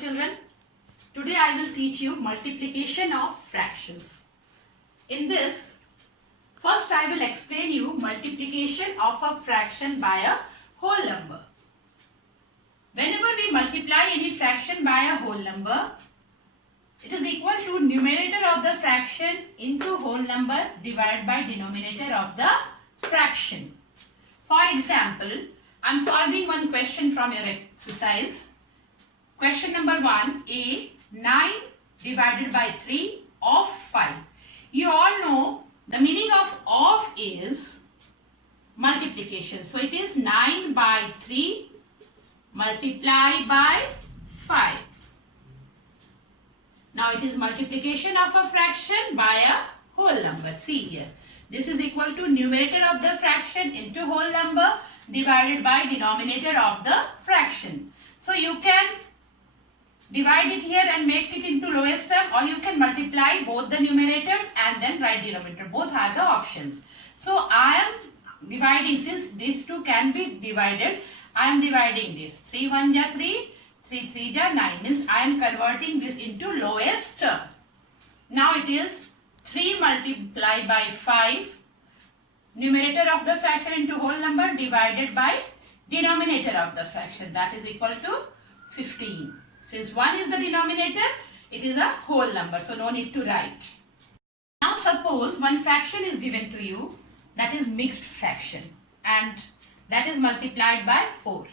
children. Today I will teach you multiplication of fractions. In this, first I will explain you multiplication of a fraction by a whole number. Whenever we multiply any fraction by a whole number, it is equal to numerator of the fraction into whole number divided by denominator of the fraction. For example, I am solving one question from your exercise. Question number 1, A, 9 divided by 3 of 5. You all know the meaning of is multiplication. So it is 9 by 3 multiplied by 5. Now it is multiplication of a fraction by a whole number. See here. This is equal to numerator of the fraction into whole number divided by denominator of the fraction. So you can divide it here and make it into lowest term, or you can multiply both the numerators and then write denominator. Both are the options. So I am dividing, since these two can be divided, I am dividing this. 3 1 ja 3, 3 3 ja 9, means I am converting this into lowest term. Now it is 3 multiplied by 5, numerator of the fraction into whole number divided by denominator of the fraction, that is equal to 15. Since 1 is the denominator, it is a whole number, so no need to write. Now suppose one fraction is given to you, that is mixed fraction, and that is multiplied by 4.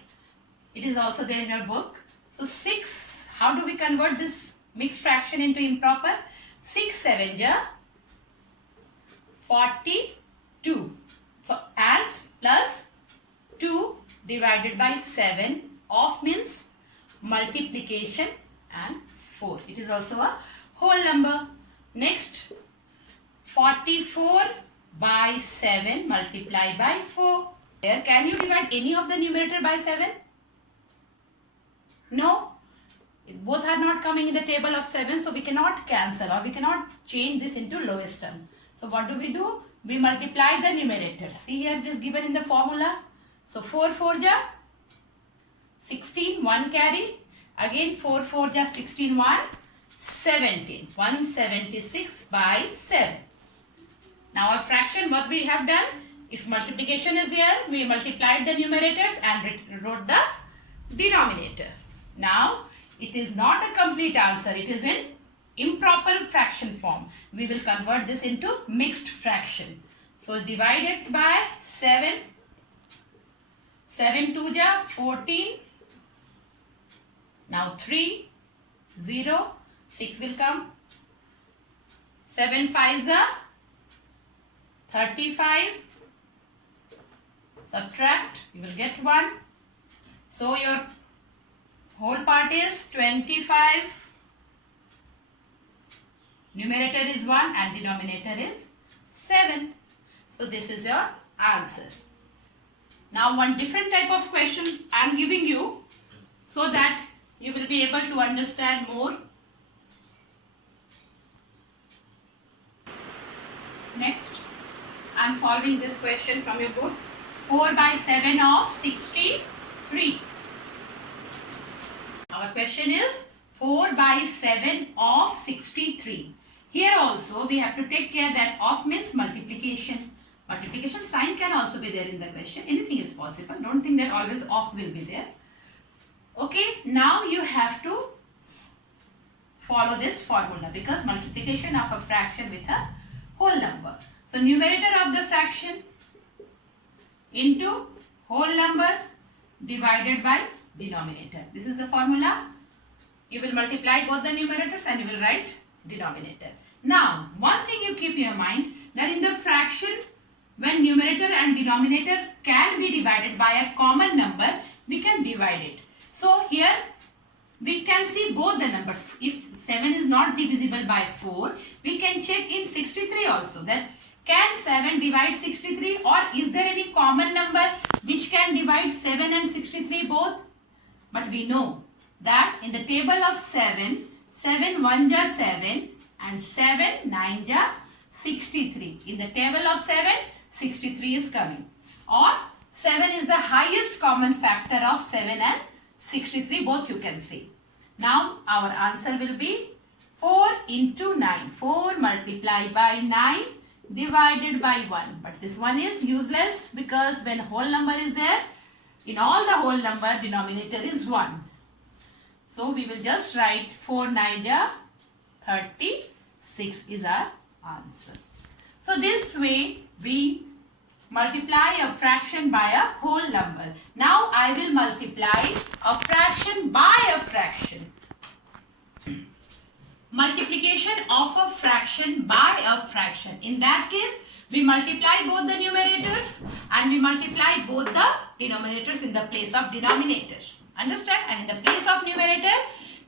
It is also there in your book. So 6, how do we convert this mixed fraction into improper? 6 7 ja 42, and plus 2 divided by 7 of means multiplication and 4. It is also a whole number. Next, 44 by 7 multiplied by 4. Here, can you divide any of the numerator by 7? No. Both are not coming in the table of 7, so we cannot cancel or we cannot change this into lowest term. So what do? We multiply the numerators. See here, it is given in the formula. So 4 4 ja 16, 1 carry, again 4 4 ja 16, 1, 17, 176 by 7. Now our fraction, what we have done, if multiplication is there, we multiplied the numerators and wrote the denominator. Now it is not a complete answer, it is in improper fraction form. We will convert this into mixed fraction. So divide it by 7, 7 2 ja 14. Now 3, 0, 6 will come. 7 5 are 35. Subtract, you will get 1. So your whole part is 25. Numerator is 1 and denominator is 7. So this is your answer. Now one different type of questions I am giving you so that you will be able to understand more. Next, I am solving this question from your book. 4 by 7 of 63. Our question is 4 by 7 of 63. Here also we have to take care that of means multiplication. Multiplication sign can also be there in the question. Anything is possible. Don't think that always of will be there. Okay, now you have to follow this formula because multiplication of a fraction with a whole number. So numerator of the fraction into whole number divided by denominator. This is the formula. You will multiply both the numerators and you will write denominator. Now, one thing you keep in your mind that in the fraction, when numerator and denominator can be divided by a common number, we can divide it. So here we can see both the numbers. If 7 is not divisible by 4, we can check in 63 also that can 7 divide 63, or is there any common number which can divide 7 and 63 both? But we know that in the table of 7, 7 1 ja 7 and 7 9 ja 63. In the table of 7, 63 is coming. Or 7 is the highest common factor of 7 and 63, both you can see. Now our answer will be 4 into 9. 4 multiplied by 9 divided by 1. But this one is useless because when whole number is there, in all the whole number denominator is 1. So we will just write 4 9 ja 36 is our answer. So this way we multiply a fraction by a whole number. Now I will multiply a fraction by a fraction. Multiplication of a fraction by a fraction. In that case, we multiply both the numerators and we multiply both the denominators in the place of denominator. Understand? And in the place of numerator,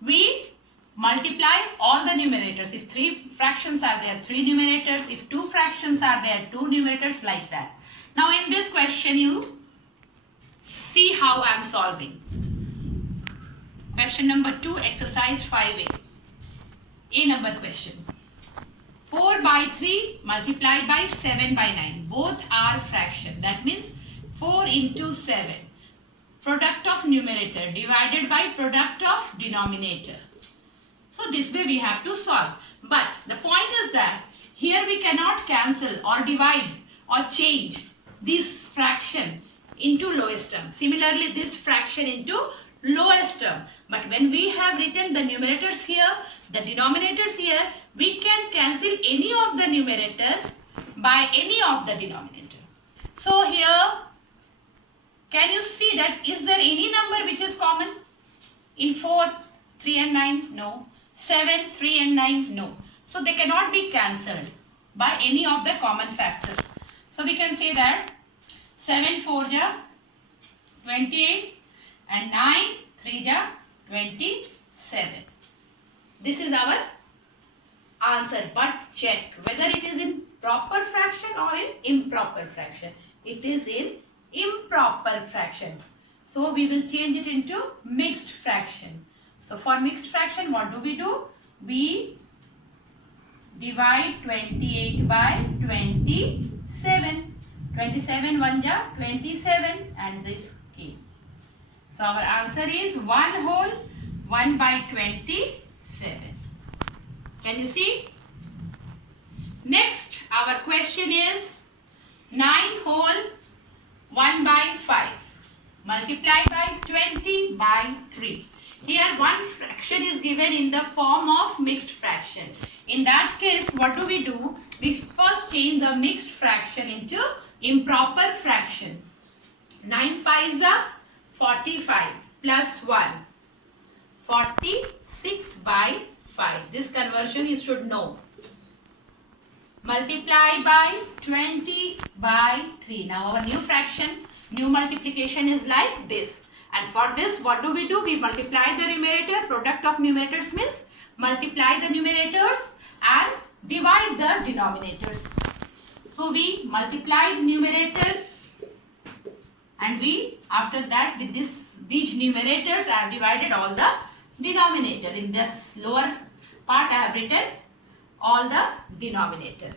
we multiply all the numerators. If 3 fractions are there, 3 numerators. If 2 fractions are there, 2 numerators, like that. Now in this question, you see how I am solving. Question number 2, exercise 5A. A number question. 4 by 3 multiplied by 7 by 9. Both are fraction. That means 4 into 7. Product of numerator divided by product of denominator. So this way we have to solve. But the point is that here we cannot cancel or divide or change this fraction into lowest term. Similarly, this fraction into lowest term. But when we have written the numerators here, the denominators here, we can cancel any of the numerator by any of the denominator. So here, can you see that is there any number which is common? In 4, 3 and 9? No. 7, 3 and 9? No. So they cannot be cancelled by any of the common factors. So we can say that 7 4 ja 28 and 9 3 ja 27. This is our answer. But check whether it is in proper fraction or in improper fraction. It is in improper fraction. So we will change it into mixed fraction. So for mixed fraction, what do? We divide 28 by 27. 27 1 ja 27 and this came. So our answer is 1 whole 1 by 27. Can you see? Next, our question is 9 whole 1 by 5 multiplied by 20 by 3. Here one fraction is given in the form of mixed fraction. In that case, what do? We first change the mixed fraction into improper fraction. 9 5s are 45 plus 1. 46 by 5. This conversion you should know. Multiply by 20 by 3. Now our new fraction, new multiplication is like this. And for this, what do? We multiply the numerator. Product of numerators means multiply the numerators and divide the denominators. So we multiplied numerators and we after that with these numerators I have divided all the denominator. In this lower part I have written all the denominator.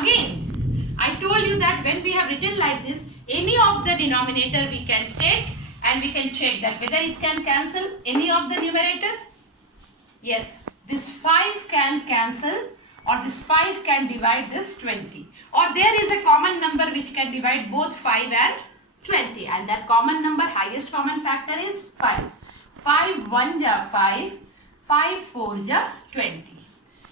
Again, I told you that when we have written like this, any of the denominator we can take and we can check that whether it can cancel any of the numerator. Yes, this 5 can cancel or this 5 can divide this 20. Or there is a common number which can divide both 5 and 20. And that common number, highest common factor is 5. 5 1 ja 5, 5 4 ja 20.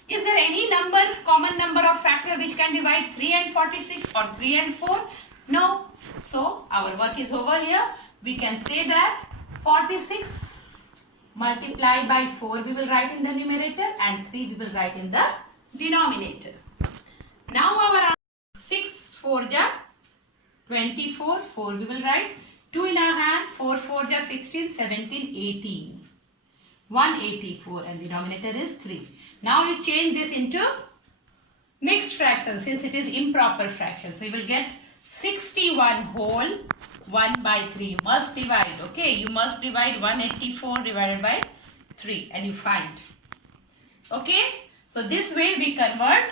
Is there any number, common number of factor which can divide 3 and 46 or 3 and 4? No. So our work is over here. We can say that 46 multiplied by 4 we will write in the numerator and 3 we will write in the denominator. Now our 6 4 ja 24, 4 we will write, 2 in our hand, 4 4 ja 16, 17, 18. 184 and denominator is 3. Now you change this into mixed fraction since it is improper fraction. So you will get 61 whole 1 by 3. Must divide. Okay, you must divide 184 divided by 3 and you find. Okay, so this way we convert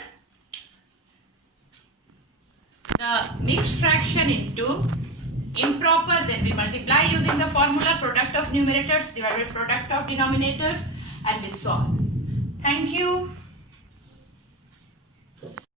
the mixed fraction into improper, then we multiply using the formula product of numerators divided by product of denominators. and we solve. Thank you.